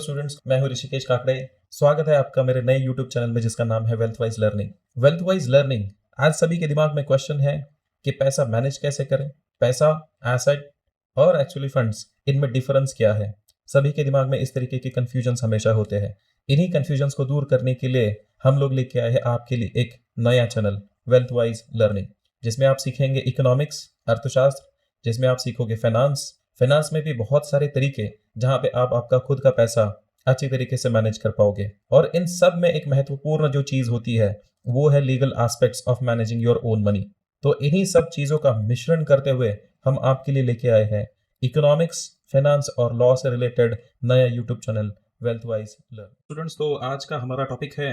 Students, मैं हूं ऋषिकेश काकड़े। स्वागत है आपका मेरे नए यूट्यूब चैनल में जिसका नाम है wealth wise learning. Wealth wise learning, आज सभी के दिमाग में क्वेश्चन है कि पैसा मैनेज कैसे करें, पैसा, एसेट और एक्चुअली फंड्स, इनमें डिफरेंस क्या है। सभी के दिमाग में इस तरीके के कंफ्यूजन्स हमेशा होते हैं। इन्हीं कंफ्यूजन्स को दूर करने के लिए हम लोग लेके आए हैं आपके लिए एक नया चैनल वेल्थ वाइज लर्निंग, जिसमें आप सीखेंगे इकोनॉमिक्स, अर्थशास्त्र, जिसमें आप सीखोगे फाइनेंस। फाइनेंस में भी बहुत सारे तरीके जहां पे आप आपका खुद का पैसा अच्छी तरीके से मैनेज कर पाओगे। और इन सब में एक महत्वपूर्ण जो चीज होती है वो है legal aspects of managing your own money. तो इन्हीं सब चीजों का मिश्रण करते हुए हम आपके लिए लेके आए हैं इकोनॉमिक्स, फाइनेंस और लॉ से रिलेटेड नया YouTube channel wealth wise learn. Students, तो आज का हमारा टॉपिक है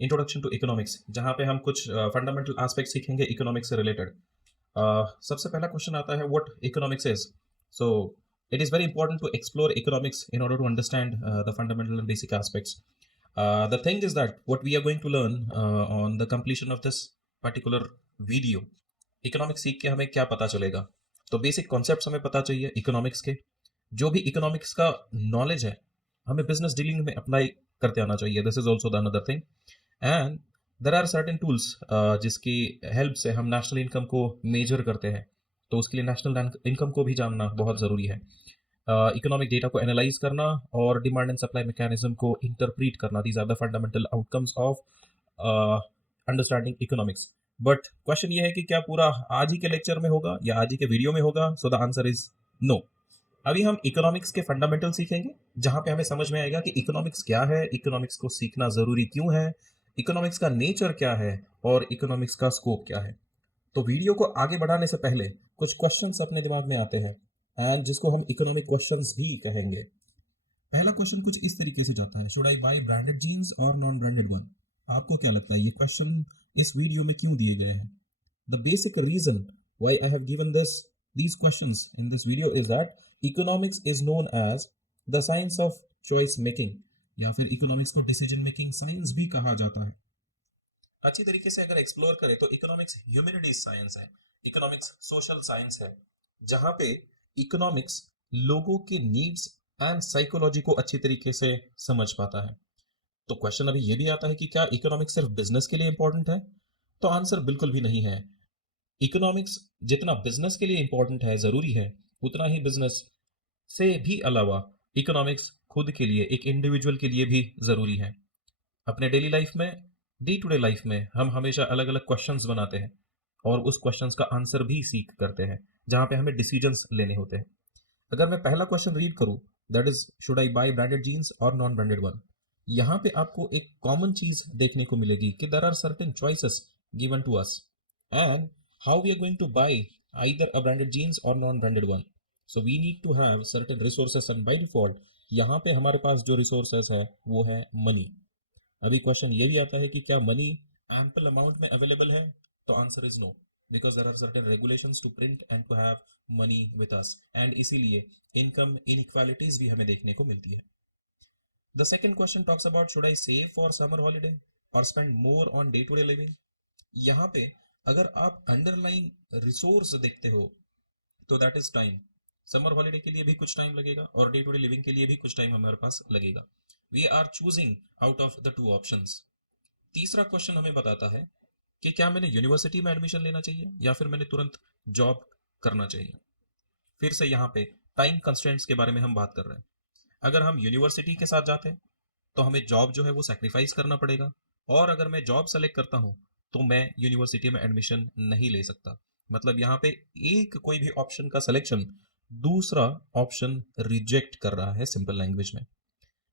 इंट्रोडक्शन टू इकोनॉमिक्स, जहां पे हम कुछ फंडामेंटल एस्पेक्ट सीखेंगे इकोनॉमिक्स से रिलेटेड। सबसे पहला क्वेश्चन आता है what economics is. So it is very important to explore economics in order to understand the fundamental and basic aspects. The thing is that what we are going to learn on the completion of this particular video, economics सीख के हमें क्या पता चलेगा। तो basic concepts हमें पता चाहिए इकोनॉमिक्स के। जो भी इकोनॉमिक्स का नॉलेज है हमें बिजनेस डीलिंग में अप्लाई करते आना चाहिए। This is also the another thing. And there are certain tools जिसकी हेल्प से हम नेशनल इनकम को मेजर करते हैं। तो उसके लिए नेशनल इनकम को भी जानना बहुत ज़रूरी है। इकोनॉमिक डेटा को एनालाइज करना और डिमांड एंड सप्लाई मैकेनिज्म को इंटरप्रीट करना, these are the fundamental outcomes of understanding economics. But question ये है कि क्या पूरा आज ही के लेक्चर में होगा या आज ही के वीडियो में होगा। So the answer is no. अभी हम इकोनॉमिक्स के फंडामेंटल सीखेंगे, जहां पे हमें समझ में आएगा कि इकोनॉमिक्स क्या है, इकोनॉमिक्स को सीखना जरूरी क्यों है, इकोनॉमिक्स का नेचर क्या है और इकोनॉमिक्स का स्कोप क्या है। तो वीडियो को आगे बढ़ाने से पहले कुछ क्वेश्चंस अपने दिमाग में आते हैं एंड जिसको हम इकोनॉमिक क्वेश्चंस भी कहेंगे। पहला क्वेश्चन कुछ इस तरीके से जाता है, should I buy branded jeans और नॉन ब्रांडेड वन। आपको क्या लगता है ये क्वेश्चन इस वीडियो में क्यों दिए गए हैं? The basic reason why I have given these questions in this video is that economics is known as the science of choice making, या फिर इकोनॉमिक्स को डिसीजन मेकिंग साइंस भी कहा जाता है। अच्छी तरीके से अगर एक्सप्लोर करें तो इकोनॉमिक्स ह्यूमैनिटीज साइंस है, इकोनॉमिक्स सोशल साइंस है, जहां पे इकोनॉमिक्स लोगों के नीड्स एंड साइकोलॉजी को अच्छी तरीके से समझ पाता है। तो क्वेश्चन अभी ये भी आता है कि क्या इकोनॉमिक्स सिर्फ बिजनेस के लिए इंपॉर्टेंट है? तो आंसर बिल्कुल भी नहीं है। इकोनॉमिक्स जितना बिजनेस के लिए इंपॉर्टेंट है, जरूरी है, उतना ही बिजनेस से भी अलावा इकोनॉमिक्स खुद के लिए, एक इंडिविजुअल के लिए भी जरूरी है। अपने डेली लाइफ में, डे टू डे लाइफ में हम हमेशा अलग अलग क्वेश्चंस बनाते हैं और उस क्वेश्चंस का आंसर भी सीख करते हैं, जहां पे हमें डिसीजंस लेने होते हैं। अगर मैं पहला क्वेश्चन रीड करूं, that is should I buy branded jeans और नॉन ब्रांडेड वन, यहां पे आपको एक कॉमन चीज देखने को मिलेगी कि there are certain choices given to us and how we are going to buy either a branded jeans और non branded one. So we need to have certain resources and by default यहां पे हमारे पास जो resources है वो है money. अभी question ये भी आता है कि क्या मनी एम्पल अमाउंट में अवेलेबल है? तो answer is no, because there are certain regulations to print and to have money with us, and इसीलिए इनकम इनइक्वालिटीज भी हमें देखने को मिलती है। The second question talks about should I save for summer holiday और spend more on day to day living. यहाँ पे अगर आप अंडरलाइन रिसोर्स देखते हो तो that is time. Summer holiday के लिए भी कुछ टाइम लगेगा और डे टू डे लिविंग के लिए भी कुछ टाइम हमारे पास लगेगा। We are choosing out of the two options. तीसरा क्वेश्चन हमें बताता है कि क्या मैंने यूनिवर्सिटी में एडमिशन लेना चाहिए या फिर मैंने तुरंत जॉब करना चाहिए। फिर से यहाँ पे टाइम कंस्ट्रेंट्स के बारे में हम बात कर रहे हैं। अगर हम यूनिवर्सिटी के साथ जाते हैं तो हमें जॉब जो है वो सैक्रिफाइस करना पड़ेगा, और अगर मैं जॉब सेलेक्ट करता हूं तो मैं यूनिवर्सिटी में एडमिशन नहीं ले सकता। मतलब यहाँ पे एक कोई भी ऑप्शन का सिलेक्शन दूसरा ऑप्शन रिजेक्ट कर रहा है, सिंपल लैंग्वेज में।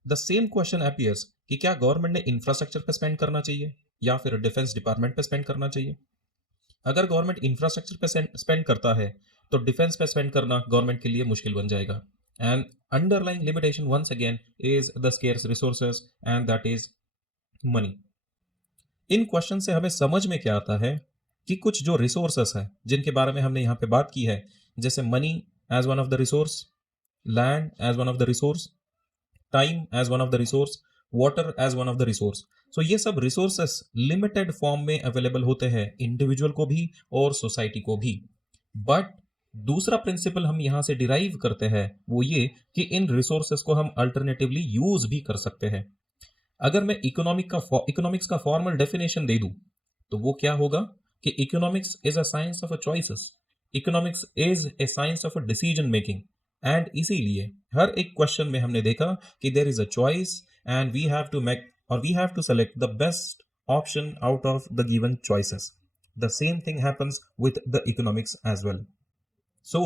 द सेम क्वेश्चन अपीयर्स कि क्या गवर्नमेंट ने इंफ्रास्ट्रक्चर पे स्पेंड करना चाहिए या फिर डिफेंस डिपार्टमेंट पे स्पेंड करना चाहिए। अगर गवर्नमेंट इंफ्रास्ट्रक्चर पे स्पेंड करता है तो डिफेंस पे स्पेंड करना गवर्नमेंट के लिए मुश्किल बन जाएगा। And underlying limitation once again is the scarce resources and that is money. इन क्वेश्चन से हमें समझ में क्या आता है कि कुछ जो रिसोर्सेस है जिनके बारे में हमने यहाँ पे बात की है, जैसे money as one of the resource, land as one of the resource, time as one of the resource, water as one of the resource. So ये सब रिसोर्सेस लिमिटेड फॉर्म में अवेलेबल होते हैं इंडिविजुअल को भी और सोसाइटी को भी। बट दूसरा प्रिंसिपल हम यहां से डिराइव करते हैं वो ये कि इन रिसोर्सेस को हम अल्टरनेटिवली यूज भी कर सकते हैं। अगर मैं इकोनॉमिक्स का फॉर्मल डेफिनेशन दे दूं तो वो क्या होगा कि economics is a science of a choices, economics is a science of a decision making. And इसीलिए हर एक क्वेश्चन में हमने देखा कि there is a choice and we have to make और we have to select the best option out of the given choices. The same thing happens with the economics as well. So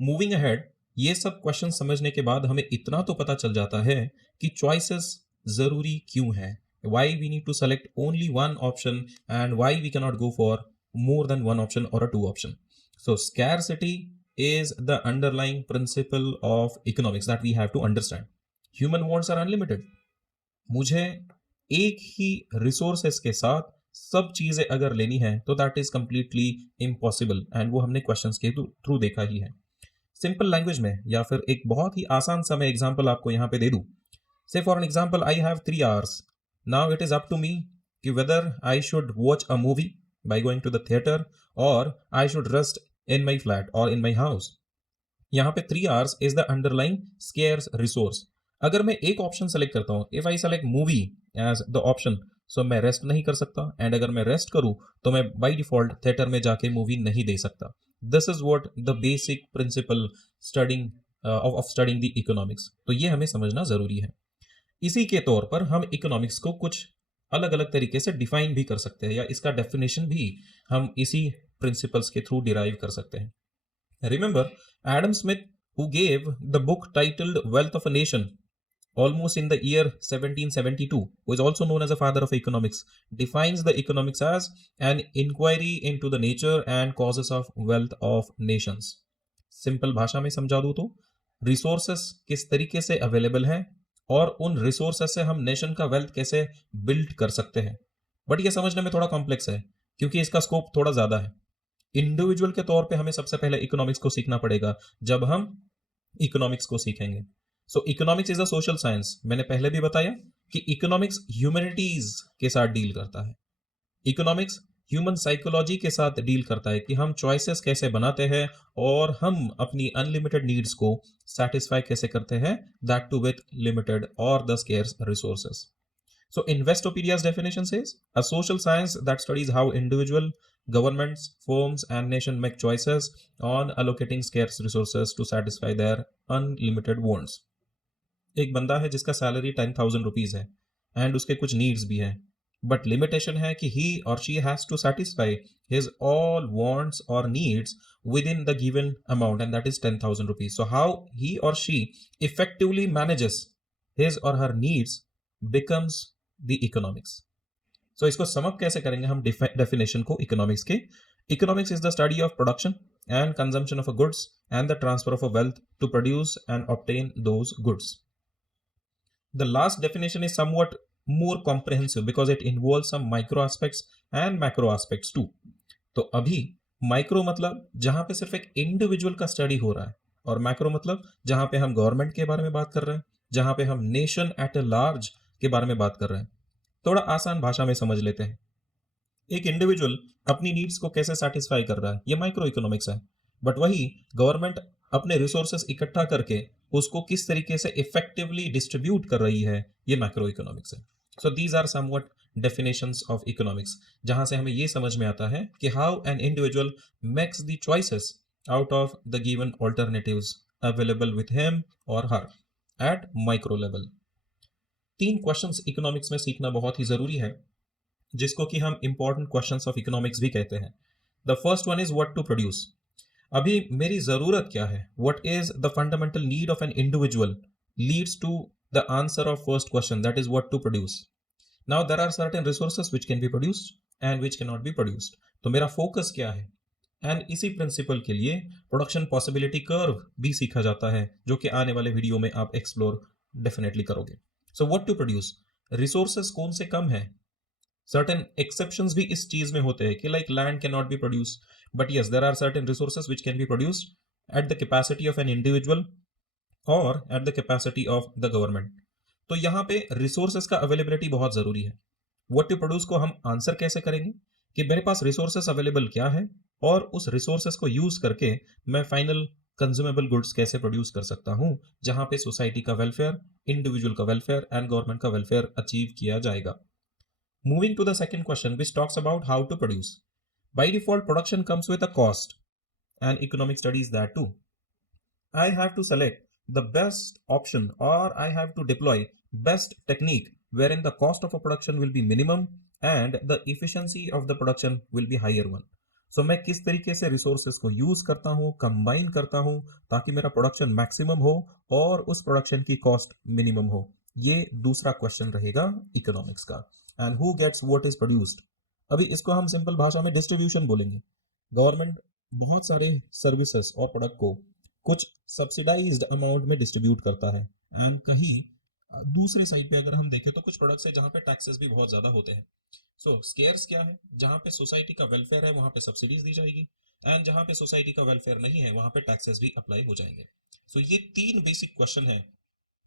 moving ahead, ये सब question समझने के बाद हमें इतना तो पता चल जाता है कि चॉइसेस जरूरी क्यों है, why we need to select only one option and why we cannot go for more than one option or a two option. So scarcity is the underlying principle of economics that we have to understand. Human wants are unlimited. मुझे एक ही resources के साथ सब चीजें अगर लेनी है तो that is completely impossible, and वो हमने क्वेश्चंस के थ्रू देखा ही है। सिंपल लैंग्वेज में या फिर एक बहुत ही आसान सा मैं एग्जांपल आपको यहाँ पे दे दूं। Say for an example I have 3 hours. Now it is up to me कि whether I should watch a movie by going to the theater or I should rest in my flat or in my house. यहाँ पे 3 hours is the underlying scarce resource. अगर मैं एक option select करता हूँ, if I select movie as the option, so मैं rest नहीं कर सकता, एंड अगर मैं रेस्ट करूँ तो मैं बाई डिफॉल्ट थिएटर में जाके मूवी नहीं दे सकता। This is what the basic principle studying of studying the economics. तो ये हमें समझना जरूरी है। इसी के तौर पर हम इकोनॉमिक्स को कुछ अलग अलग तरीके से डिफाइन भी कर सकते हैं, या इसका डेफिनेशन भी हम इसी प्रिंसिपल्स के थ्रू डिराइव कर सकते हैं। Remember Adam Smith who gave the book titled wealth of a nation almost in the year 1772, who is also known as a father of economics, defines the economics as an inquiry into the nature and causes of wealth of nations. Simple भाषा में समझा दूं तो resources किस तरीके से available हैं और उन रिसोर्सेस से हम नेशन का वेल्थ कैसे बिल्ड कर सकते हैं। बट ये समझने में थोड़ा कॉम्प्लेक्स है क्योंकि इसका स्कोप थोड़ा ज्यादा है। इंडिविजुअल के तौर पे हमें सबसे पहले इकोनॉमिक्स को सीखना पड़ेगा जब हम इकोनॉमिक्स को सीखेंगे। So economics is a social science. मैंने पहले भी बताया कि इकोनॉमिक्स ह्यूमैनिटीज के साथ डील करता है। इकोनॉमिक्स ह्यूमन साइकोलॉजी के साथ डील करता है कि हम चॉइसेस कैसे बनाते हैं और हम अपनी अनलिमिटेड नीड्स को सेटिस्फाई कैसे करते हैं, दैट टू विथ लिमिटेड और the scarce resources. So Investopedia's definition says a social science that studies how individual, governments, firms and nation make choices on allocating scarce resources to satisfy their unlimited wants. एक बंदा है जिसका salary 10,000 rupees है and उसके कुछ needs भी हैं, but limitation है कि ही और she has to satisfy his all wants और needs within the given amount, and that is 10,000 rupees. So how he or she effectively manages his or her needs becomes the economics. So इसको sum up कैसे करेंगे हम definition को economics के। Economics is the study of production and consumption of a goods and the transfer of a wealth to produce and obtain those goods. The last definition is somewhat more comprehensive because it involves some micro aspects and macro aspects too. तो अभी micro मतलब जहां पे सिर्फ एक individual का study हो रहा है, और मैक्रो मतलब जहां पे हम गवर्नमेंट के बारे में बात कर रहे हैं, जहां पे हम नेशन एट ए लार्ज के बारे में बात कर रहे हैं। थोड़ा आसान भाषा में समझ लेते हैं। एक इंडिविजुअल अपनी नीड्स को कैसे सेटिस्फाई कर रहा है, ये माइक्रो इकोनॉमिक्स है। बट वही गवर्नमेंट अपने रिसोर्सेस इकट्ठा करके उसको किस तरीके से इफेक्टिवली डिस्ट्रीब्यूट कर रही है, ये मैक्रो इकोनॉमिक्स है। So these are somewhat definitions of economics, जहां से हमें ये समझ में आता है कि how an individual makes the choices out of the given alternatives available with him or her at micro level. 3 questions economics में सीखना बहुत ही जरूरी है, जिसको कि हम इंपॉर्टेंट क्वेश्चंस ऑफ इकोनॉमिक्स भी कहते हैं। The first one is what to produce. अभी मेरी जरूरत क्या है, what is the fundamental need of an individual leads to the answer of first question, that is what to produce. Now there are certain resources which can be produced and which cannot be produced. तो मेरा focus क्या है, and इसी principal के लिए production possibility curve भी सीखा जाता है, जो कि आने वाले वीडियो में आप एक्सप्लोर डेफिनेटली करोगे। So what to produce, resources कौन से कम है। सर्टेन एक्सेप्शंस भी इस चीज में होते हैं कि like land can not be produce, but yes there are certain resources which can be produced at the capacity of an individual और at the capacity of the government. तो यहाँ पे रिसोर्सेस का अवेलेबिलिटी बहुत जरूरी है। व्हाट टू प्रोड्यूस को हम आंसर कैसे करेंगे कि मेरे पास रिसोर्सेस अवेलेबल क्या है और उस रिसोर्सेस को यूज करके मैं फाइनल कंज्यूमेबल गुड्स कैसे प्रोड्यूस कर सकता हूं जहां पे सोसाइटी का वेलफेयर, इंडिविजुअल का वेलफेयर एंड गवर्नमेंट का वेलफेयर अचीव किया जाएगा. Moving to the second question which talks about how to produce. By default production comes with a cost and economic studies that too. I have to select the best option or I have to deploy best technique wherein the cost of a production will be minimum and the efficiency of the production will be higher one. So मैं किस तरीके से resources को use करता हूं, combine करता हूं ताकि मेरा प्रोडक्शन मैक्सिमम हो और उस प्रोडक्शन की कॉस्ट मिनिमम हो. ये दूसरा क्वेश्चन रहेगा इकोनॉमिक्स का. And who gets what is produced. अभी इसको हम सिंपल भाषा में डिस्ट्रीब्यूशन बोलेंगे. गवर्नमेंट बहुत सारे सर्विसेज और प्रोडक्ट को कुछ सब्सिडाइज्ड अमाउंट में डिस्ट्रीब्यूट करता है एंड कहीं दूसरे साइड पे अगर हम देखें तो कुछ प्रोडक्ट्स है जहां पे टैक्सेस भी बहुत ज्यादा होते हैं. सो स्केयर्स क्या है, जहां पे सोसाइटी का वेलफेयर है वहां पे सब्सिडीज दी जाएगी एंड जहां पे सोसाइटी का वेलफेयर नहीं है वहां पे टैक्सेस भी अप्लाई हो जाएंगे. सो ये तीन बेसिक क्वेश्चन है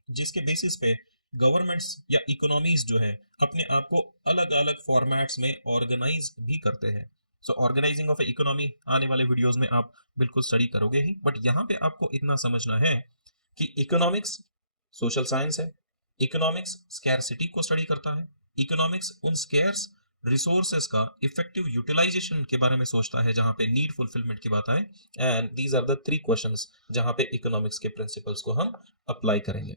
जिसके बेसिस पे गवर्नमेंट्स या इकोनॉमीज जो है अपने आप को अलग अलग फॉर्मेट्स में ऑर्गेनाइज भी करते हैं. सो ऑर्गेनाइजिंग ऑफ इकोनॉमी आने वाले वीडियोस में आप बिल्कुल स्टडी करोगे ही, बट यहां पे आपको इतना समझना है कि इकोनॉमिक्स सोशल साइंस है, इकोनॉमिक्स स्कैरसिटी को स्टडी करता है, इकोनॉमिक्स उन स्कैर्स रिसोर्सेज का इफेक्टिव यूटिलाइजेशन के बारे में सोचता है जहां पे नीड फुलफिलमेंट की बात आए. And these are the three questions जहां पे इकोनॉमिक्स के प्रिंसिपल्स को हम अप्लाई करेंगे.